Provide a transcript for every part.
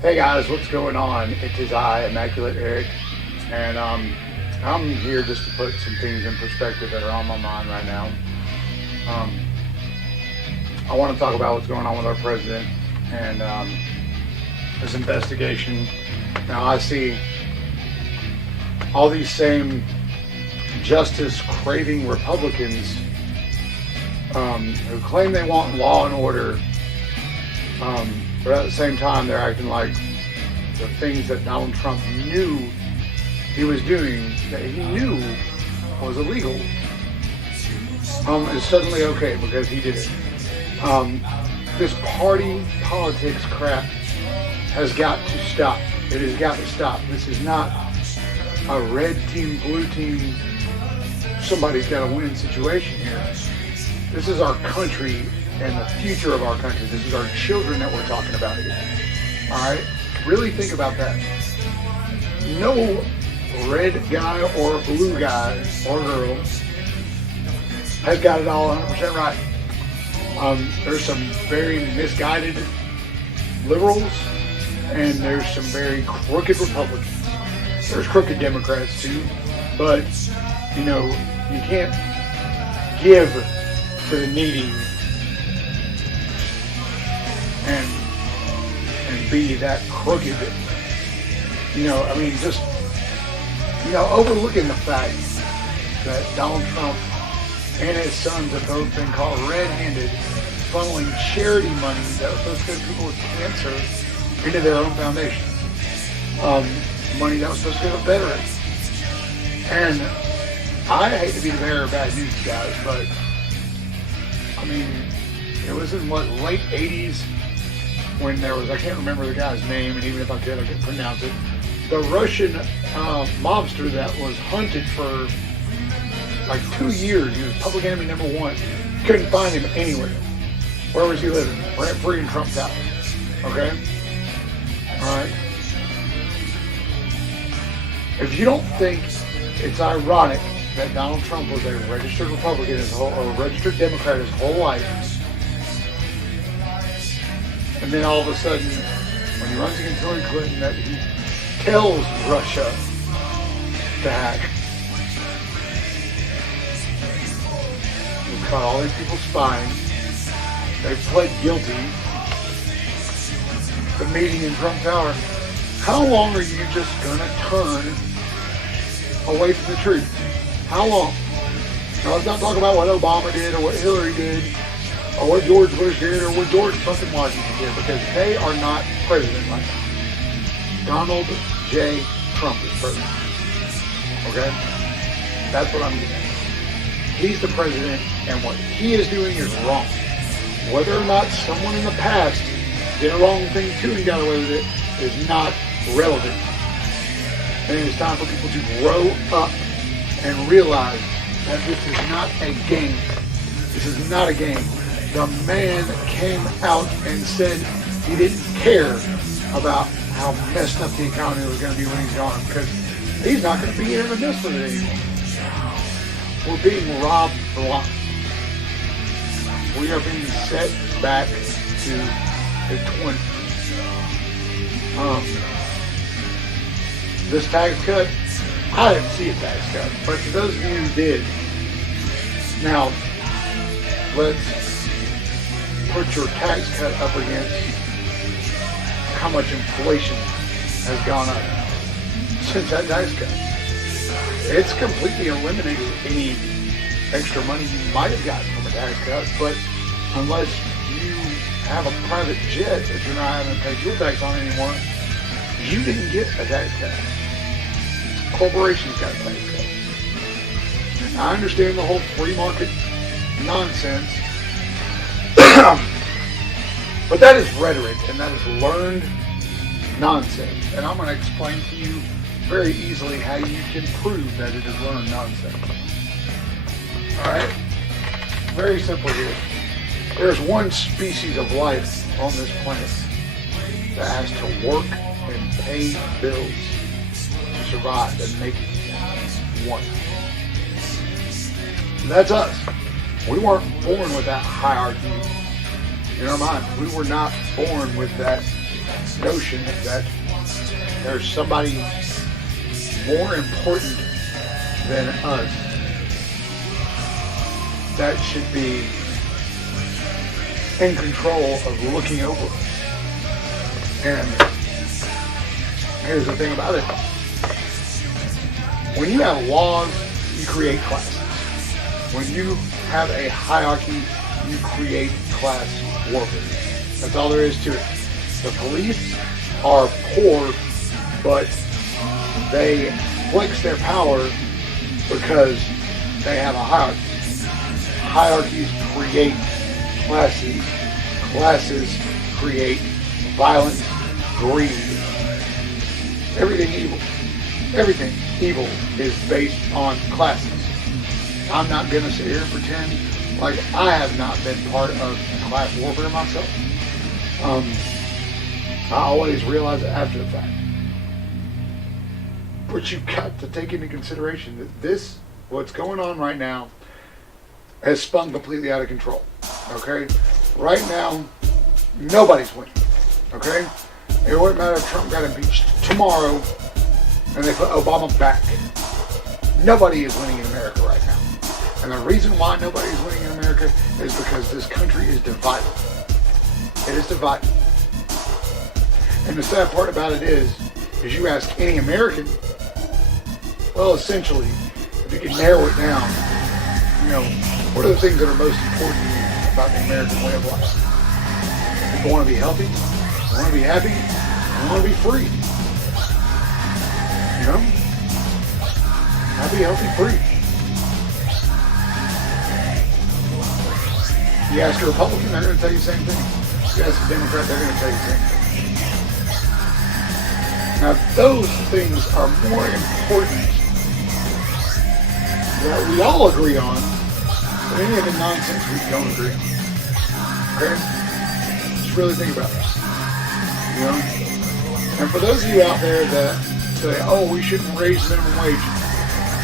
Hey guys, what's going on? It is I, Immaculate Eric, and I'm here just to put some things in perspective that are on my mind right now. Um, I want to talk about what's going on with our president and this investigation. Now I see all these same justice-craving Republicans who claim they want law and order. But at the same time, they're acting like the things that Donald Trump knew he was doing, that he knew was illegal, is suddenly okay because he did it. This party politics crap has got to stop. It has got to stop. This is not a red team, blue team, somebody's got to win situation here. This is our country and the future of our country. This is our children that we're talking about here. All right? Really think about that. No red guy or blue guy or girl has got it all 100% right. There's some very misguided liberals, and there's some very crooked Republicans. There's crooked Democrats too, but you can't give to the needy and be that crooked, overlooking the fact that Donald Trump and his sons have both been caught red-handed funneling charity money that was supposed to go to people with cancer into their own foundation. Money that was supposed to go to veterans. And I hate to be the bearer of bad news, guys, but it was in late 80s when there was, I can't remember the guy's name, and even if I could, I couldn't pronounce it. The Russian mobster that was hunted for like 2 years. He was public enemy number one. Couldn't find him anywhere. Where was he living? Rent-free in Trump Tower. Okay? Alright? If you don't think it's ironic that Donald Trump was a registered Republican or a registered Democrat his whole life, and then all of a sudden, when he runs against Hillary Clinton, that he tells Russia to hack. We've caught all these people spying. They've pled guilty. The meeting in Trump Tower. How long are you just going to turn away from the truth? How long? Now, let's not talk about what Obama did or what Hillary did or what George Bush did or what George fucking Washington did, because they are not president right now. Donald J. Trump is president. Okay? That's what I'm getting at. He's the president, and what he is doing is wrong. Whether or not someone in the past did a wrong thing too and got away with it is not relevant. And it is time for people to grow up and realize that this is not a game. This is not a game. The man came out and said he didn't care about how messed up the economy was going to be when he's gone, because he's not going to be here in the midst of it anymore. We're being robbed blind. We are being set back to the 20s. This tax cut, I didn't see a tax cut, but to those of you who did, now let's put your tax cut up against how much inflation has gone up since that tax cut. It's completely eliminated any extra money you might have gotten from a tax cut, but unless you have a private jet that you're not having to pay fuel tax on anymore, you didn't get a tax cut. Corporations got a tax cut. I understand the whole free market nonsense, but that is rhetoric, and that is learned nonsense. And I'm going to explain to you very easily how you can prove that it is learned nonsense. Alright? Very simple here. There's one species of life on this planet that has to work and pay bills to survive and make it. One. And that's us. We weren't born with that hierarchy in our mind. We were not born with that notion that there's somebody more important than us that should be in control of looking over us. And here's the thing about it. When you have laws, you create classes. When you have a hierarchy, you create class warfare. That's all there is to it. The police are poor, but they flex their power because they have a hierarchy. Hierarchies create classes. Classes create violence, greed. Everything evil. Everything evil is based on classes. I'm not going to sit here and pretend like I have not been part of class warfare myself. I always realize it after the fact. But you've got to take into consideration that this, what's going on right now, has spun completely out of control. Okay? Right now, nobody's winning. Okay? It wouldn't matter if Trump got impeached tomorrow and they put Obama back. Nobody is winning in America right now. And the reason why nobody is winning in America is because this country is divided. It is divided. And the sad part about it is you ask any American, well, essentially, if you can narrow it down, what are the things that are most important to you about the American way of life? People want to be healthy, they want to be happy, they want to be free. Happy, healthy, free. You ask a Republican, they're going to tell you the same thing. You ask a Democrat, they're going to tell you the same thing. Now, those things are more important that we all agree on than any of the nonsense we don't agree on. Okay? Just really think about that. And for those of you out there that say, oh, we shouldn't raise minimum wage,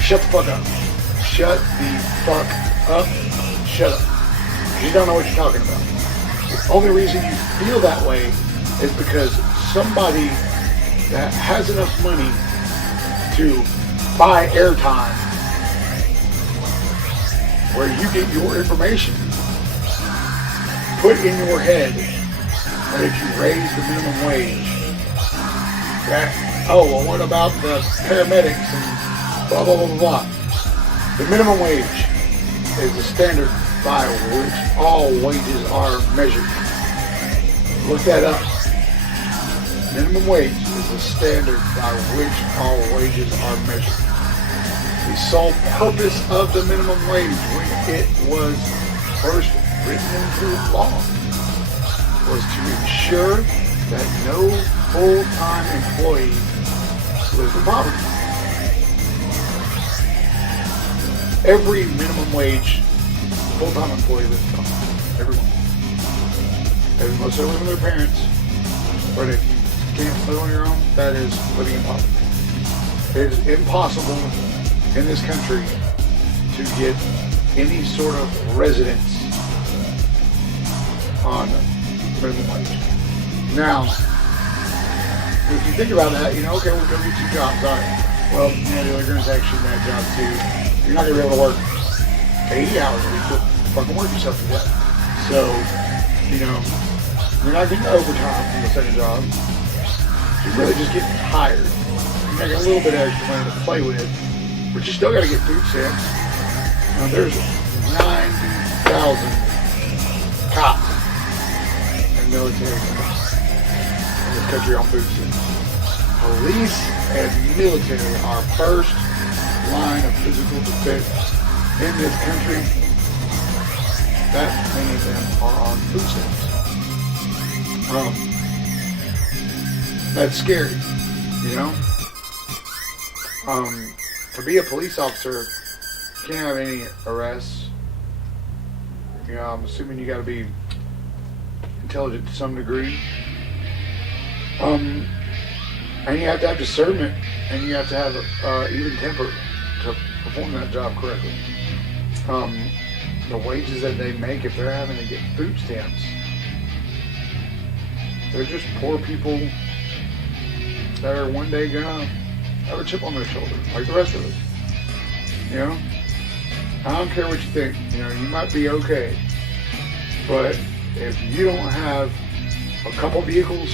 shut the fuck up. Shut the fuck up. Shut up. You don't know what you're talking about. The only reason you feel that way is because somebody that has enough money to buy airtime where you get your information put in your head that if you raise the minimum wage, that, oh, well, what about the paramedics and blah, blah, blah, blah, blah. The minimum wage is the standard by which all wages are measured. Look that up. Minimum wage is the standard by which all wages are measured. The sole purpose of the minimum wage when it was first written into law was to ensure that no full-time employee lived in poverty. Every minimum wage full-time employee lives in poverty. Everyone. Most of them live with their parents, but if you can't live on your own, that is living in poverty. It is impossible in this country to get any sort of residence on minimum wage. Now, if you think about that, okay, we're going to get 2 jobs. All right. Well, they're going to tax you in that job too. You're not going to be able to work 80 hours a week. Fucking work yourself to death. So, you're not getting overtime from the second job. You're really just getting tired. You're making a little bit of extra money to play with, but you still got to get food stamps. Now, there's 90,000 cops and military cops in this country on food stamps. Police and military are first line of physical defense in this country. That many of them are on food stamps. That's scary, To be a police officer, you can't have any arrests. I'm assuming you got to be intelligent to some degree. And you have to have discernment, and you have to have even temper to perform that job correctly. The wages that they make, if they're having to get food stamps, They're just poor people that are one day gonna have a chip on their shoulder, like the rest of us. You know? I don't care what you think. You know, you might be okay. But if you don't have a couple vehicles,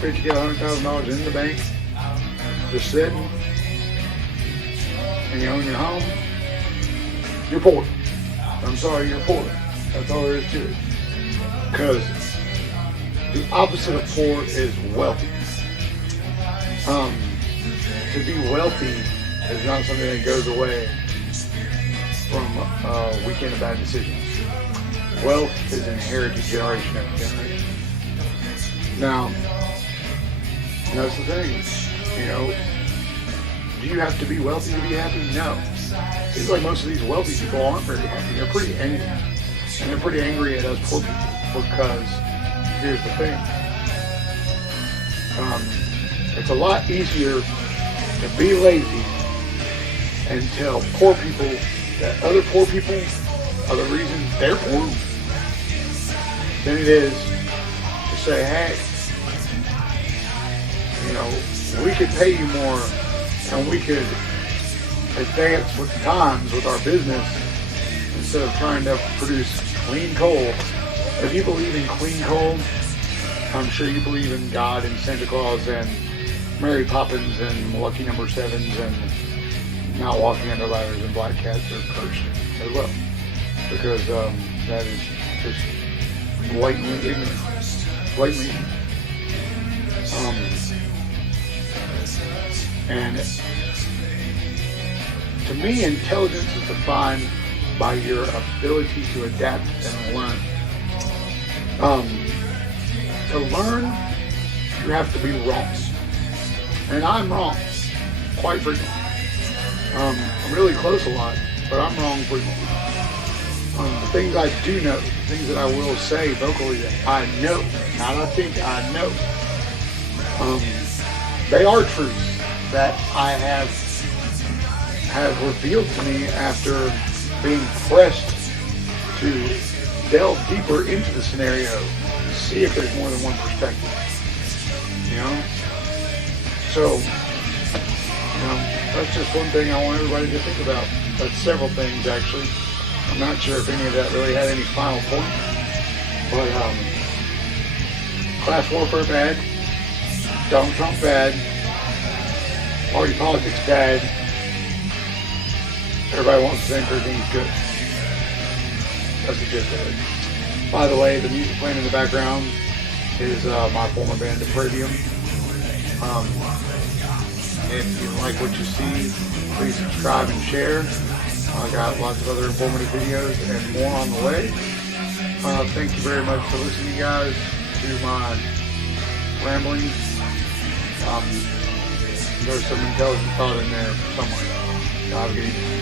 fit to get $100,000 in the bank, just sitting, and you own your home, you're poor. I'm sorry, you're poor. That's all there is to it. Because the opposite of poor is wealthy. To be wealthy is not something that goes away from a weekend of bad decisions. Wealth is inherited generation after generation. Now, that's the thing. You know, do you have to be wealthy to be happy? No. Seems like most of these wealthy people aren't very happy. They're pretty angry. And they're pretty angry at us poor people because here's the thing. It's a lot easier to be lazy and tell poor people that other poor people are the reason they're poor than it is to say, hey, you know, we could pay you more and we could advance with the times with our business instead of trying to produce clean coal. If you believe in clean coal, I'm sure you believe in God and Santa Claus and Mary Poppins and lucky number 7s and not walking under ladders and black cats are cursed as well. Because that is just blatantly ignorant. Blatantly ignorant. And to me, intelligence is defined by your ability to adapt and learn. To learn, you have to be wrong. And I'm wrong quite frequently. I'm really close a lot, but I'm wrong frequently. The things I do know, the things that I will say vocally that I know, not I think, I know, they are truths that I have revealed to me after being pressed to delve deeper into the scenario to see if there's more than one perspective. You know? So, you know, that's just one thing I want everybody to think about. That's several things, actually. I'm not sure if any of that really had any final point. But, class warfare bad. Donald Trump bad. Party politics bad. Everybody wants to think everything's good. That's the gist of it. By the way, the music playing in the background is my former band, Depravium. If you like what you see, please subscribe and share. I got lots of other informative videos and more on the way. Thank you very much for listening, guys, to my ramblings. There's some intelligent thought in there somewhere. Have a good evening.